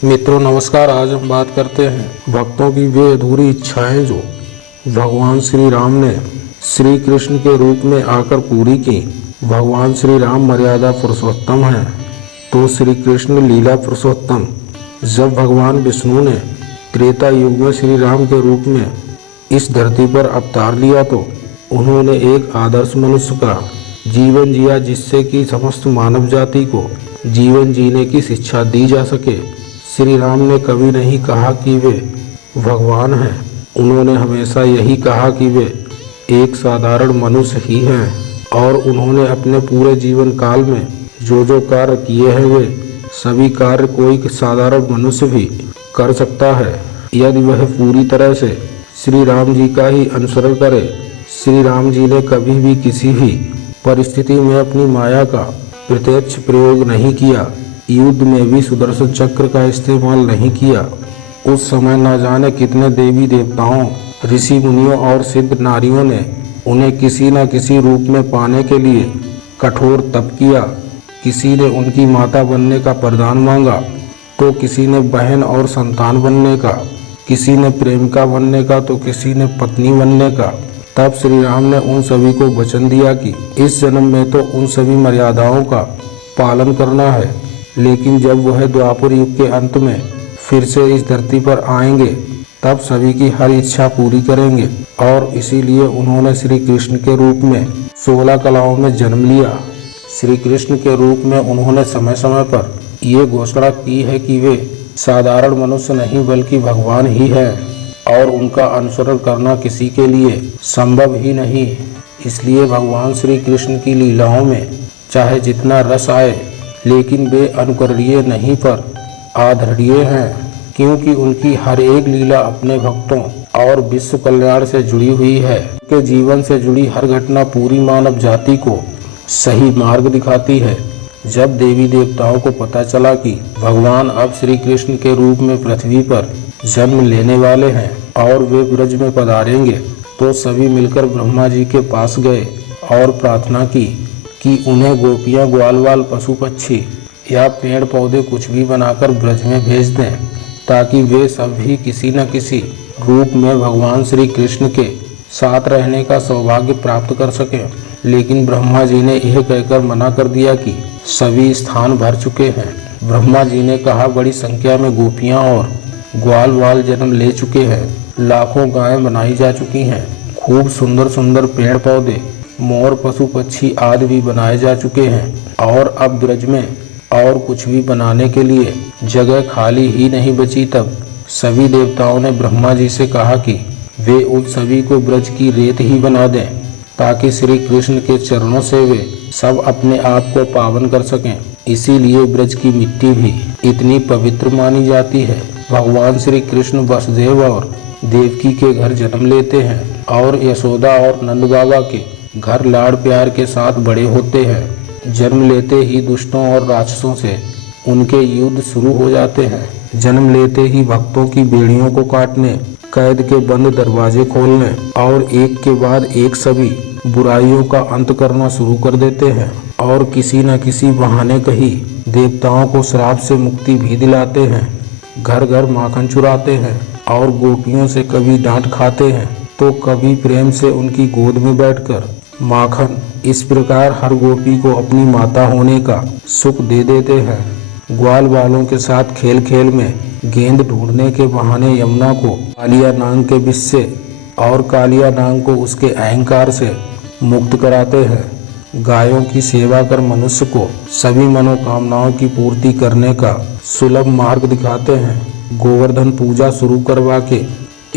मित्रों नमस्कार। आज हम बात करते हैं भक्तों की वे अधूरी इच्छाएं जो भगवान श्री राम ने श्री कृष्ण के रूप में आकर पूरी की। भगवान श्री राम मर्यादा पुरुषोत्तम हैं तो श्री कृष्ण लीला पुरुषोत्तम। जब भगवान विष्णु ने त्रेता युग में श्री राम के रूप में इस धरती पर अवतार लिया तो उन्होंने एक आदर्श मनुष्य का जीवन जिया जिससे कि समस्त मानव जाति को जीवन जीने की शिक्षा दी जा सके। श्री राम ने कभी नहीं कहा कि वे भगवान हैं, उन्होंने हमेशा यही कहा कि वे एक साधारण मनुष्य ही हैं और उन्होंने अपने पूरे जीवन काल में जो कार्य किए हैं वे सभी कार्य कोई साधारण मनुष्य भी कर सकता है यदि वह पूरी तरह से श्री राम जी का ही अनुसरण करे। श्री राम जी ने कभी भी किसी भी परिस्थिति में अपनी माया का प्रत्यक्ष प्रयोग नहीं किया, युद्ध में भी सुदर्शन चक्र का इस्तेमाल नहीं किया। उस समय न जाने कितने देवी देवताओं, ऋषि मुनियों और सिद्ध नारियों ने उन्हें किसी न किसी रूप में पाने के लिए कठोर तप किया। किसी ने उनकी माता बनने का वरदान मांगा तो किसी ने बहन और संतान बनने का, किसी ने प्रेमिका बनने का तो किसी ने पत्नी बनने का। तब श्री राम ने उन सभी को वचन दिया कि इस जन्म में तो उन सभी मर्यादाओं का पालन करना है, लेकिन जब वह द्वापर युग के अंत में फिर से इस धरती पर आएंगे तब सभी की हर इच्छा पूरी करेंगे। और इसीलिए उन्होंने श्री कृष्ण के रूप में 16 कलाओं में जन्म लिया। श्री कृष्ण के रूप में उन्होंने समय समय पर ये घोषणा की है कि वे साधारण मनुष्य नहीं बल्कि भगवान ही हैं और उनका अनुसरण करना किसी के लिए संभव ही नहीं। इसलिए भगवान श्री कृष्ण की लीलाओं में चाहे जितना रस आए लेकिन वे अनुकरणीय नहीं पर आदरणीय हैं, क्योंकि उनकी हर एक लीला अपने भक्तों और विश्व कल्याण से जुड़ी हुई है। उनके जीवन से जुड़ी हर घटना पूरी मानव जाति को सही मार्ग दिखाती है। जब देवी देवताओं को पता चला कि भगवान अब श्री कृष्ण के रूप में पृथ्वी पर जन्म लेने वाले हैं और वे ब्रज में पधारेंगे तो सभी मिलकर ब्रह्मा जी के पास गए और प्रार्थना की कि उन्हें गोपियां, ग्वालवाल, पशु पक्षी या पेड़ पौधे कुछ भी बनाकर ब्रज में भेज दें ताकि वे सभी किसी न किसी रूप में भगवान श्री कृष्ण के साथ रहने का सौभाग्य प्राप्त कर सकें। लेकिन ब्रह्मा जी ने यह कहकर मना कर दिया कि सभी स्थान भर चुके हैं। ब्रह्मा जी ने कहा बड़ी संख्या में गोपियां और ग्वालवाल जन्म ले चुके हैं, लाखों गायें बनाई जा चुकी हैं, खूब सुंदर सुंदर पेड़ पौधे, मोर, पशु पक्षी आदि भी बनाए जा चुके हैं और अब ब्रज में और कुछ भी बनाने के लिए जगह खाली ही नहीं बची। तब सभी देवताओं ने ब्रह्मा जी से कहा कि वे उन सभी को ब्रज की रेत ही बना दें ताकि श्री कृष्ण के चरणों से वे सब अपने आप को पावन कर सकें। इसीलिए ब्रज की मिट्टी भी इतनी पवित्र मानी जाती है। भगवान श्री कृष्ण वसुदेव और देवकी के घर जन्म लेते हैं और यशोदा और नंद बाबा के घर लाड़ प्यार के साथ बड़े होते हैं। जन्म लेते ही दुष्टों और राक्षसों से उनके युद्ध शुरू हो जाते हैं। जन्म लेते ही भक्तों की बेड़ियों को काटने, कैद के बंद दरवाजे खोलने और एक के बाद एक सभी बुराइयों का अंत करना शुरू कर देते हैं और किसी न किसी बहाने कहीं देवताओं को श्राप से मुक्ति भी दिलाते हैं। घर घर माखन चुराते हैं और गोपियों से कभी डांट खाते हैं तो कभी प्रेम से उनकी गोद में बैठकर माखन, इस प्रकार हर गोपी को अपनी माता होने का सुख दे देते हैं। ग्वाल वालों के साथ खेल खेल में गेंद ढूंढने के बहाने यमुना को कालिया नाग के विष से और कालिया नाग को उसके अहंकार से मुक्त कराते हैं। गायों की सेवा कर मनुष्य को सभी मनोकामनाओं की पूर्ति करने का सुलभ मार्ग दिखाते हैं। गोवर्धन पूजा शुरू करवा के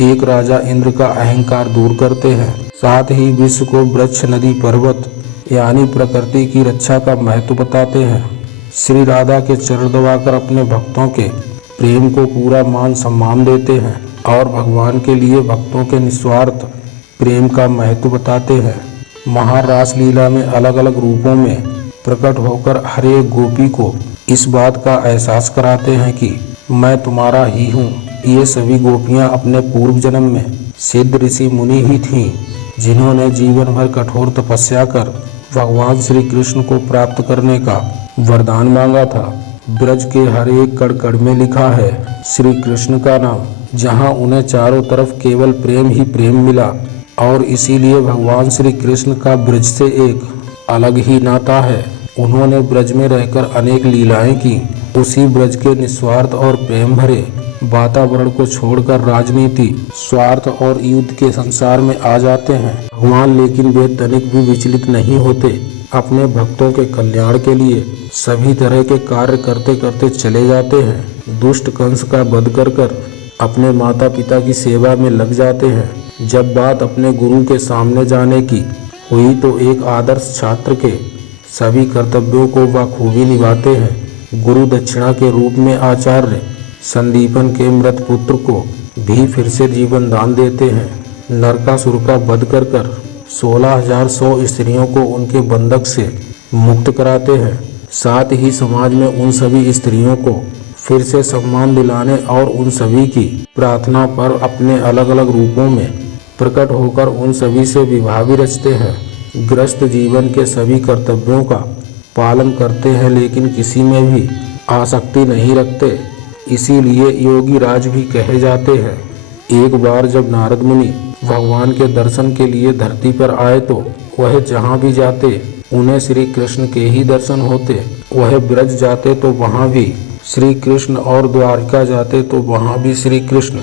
एक राजा इंद्र का अहंकार दूर करते हैं। साथ ही विश्व को वृक्ष, नदी, पर्वत यानी प्रकृति की रक्षा का महत्व बताते हैं। श्री राधा के चरण दबाकर अपने भक्तों के प्रेम को पूरा मान सम्मान देते हैं और भगवान के लिए भक्तों के निस्वार्थ प्रेम का महत्व बताते हैं। महारास लीला में अलग अलग रूपों में प्रकट होकर हर एक गोपी को इस बात का एहसास कराते हैं कि मैं तुम्हारा ही हूँ। ये सभी गोपियाँ अपने पूर्व जन्म में सिद्ध ऋषि मुनि ही थीं जिन्होंने जीवन भर कठोर तपस्या कर भगवान श्री कृष्ण को प्राप्त करने का वरदान मांगा था। ब्रज के हर एक कण कण में लिखा है श्री कृष्ण का नाम, जहाँ उन्हें चारों तरफ केवल प्रेम ही प्रेम मिला। और इसीलिए भगवान श्री कृष्ण का ब्रज से एक अलग ही नाता है। उन्होंने ब्रज में रहकर अनेक लीलाएं की। उसी ब्रज के निस्वार्थ और प्रेम भरे वातावरण को छोड़कर राजनीति, स्वार्थ और युद्ध के संसार में आ जाते हैं भगवान, लेकिन वे तनिक भी विचलित नहीं होते। अपने भक्तों के कल्याण के लिए सभी तरह के कार्य करते करते चले जाते हैं। दुष्ट कंस का वध कर अपने माता पिता की सेवा में लग जाते हैं। जब बात अपने गुरु के सामने जाने की हुई तो एक आदर्श छात्र के सभी कर्तव्यों को बखूबी निभाते हैं। गुरु दक्षिणा के रूप में आचार्य संदीपन के मृत पुत्र को भी फिर से जीवन दान देते हैं। नरकासुर का वध कर 16,100 स्त्रियों को उनके बंधक से मुक्त कराते हैं। साथ ही समाज में उन सभी स्त्रियों को फिर से सम्मान दिलाने और उन सभी की प्रार्थना पर अपने अलग अलग रूपों में प्रकट होकर उन सभी से विवाह भी रचते हैं। ग्रस्त जीवन के सभी कर्तव्यों का पालन करते हैं, लेकिन किसी में भी आसक्ति नहीं रखते। इसीलिए योगी राज भी कहे जाते हैं। एक बार जब नारद मुनि भगवान के दर्शन के लिए धरती पर आए तो वह जहाँ भी जाते उन्हें श्री कृष्ण के ही दर्शन होते। वह ब्रज जाते तो वहाँ भी श्री कृष्ण और द्वारका जाते तो वहाँ भी श्री कृष्ण।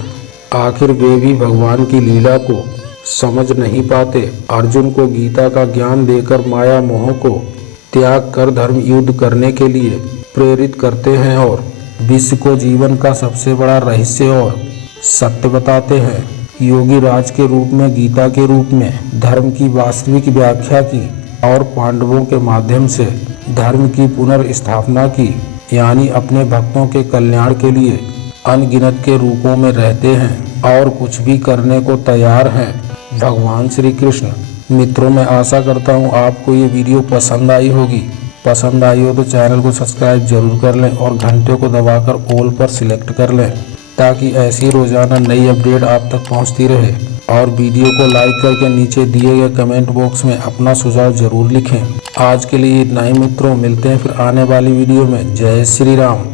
आखिर वे भी भगवान की लीला को समझ नहीं पाते। अर्जुन को गीता का ज्ञान देकर माया मोह को त्याग कर धर्म युद्ध करने के लिए प्रेरित करते हैं और विश्व को जीवन का सबसे बड़ा रहस्य और सत्य बताते हैं। योगी राज के रूप में गीता के रूप में धर्म की वास्तविक व्याख्या की और पांडवों के माध्यम से धर्म की पुनर्स्थापना की, यानी अपने भक्तों के कल्याण के लिए अनगिनत के रूपों में रहते हैं और कुछ भी करने को तैयार हैं भगवान श्री कृष्ण। मित्रों, मैं आशा करता हूँ आपको ये वीडियो पसंद आई होगी। पसंद आई हो तो चैनल को सब्सक्राइब जरूर कर लें और घंटे को दबाकर ऑल पर सिलेक्ट कर लें, ताकि ऐसी रोजाना नई अपडेट आप तक पहुंचती रहे। और वीडियो को लाइक करके नीचे दिए गए कमेंट बॉक्स में अपना सुझाव जरूर लिखें। आज के लिए इतना ही मित्रों, मिलते हैं फिर आने वाली वीडियो में। जय श्री राम।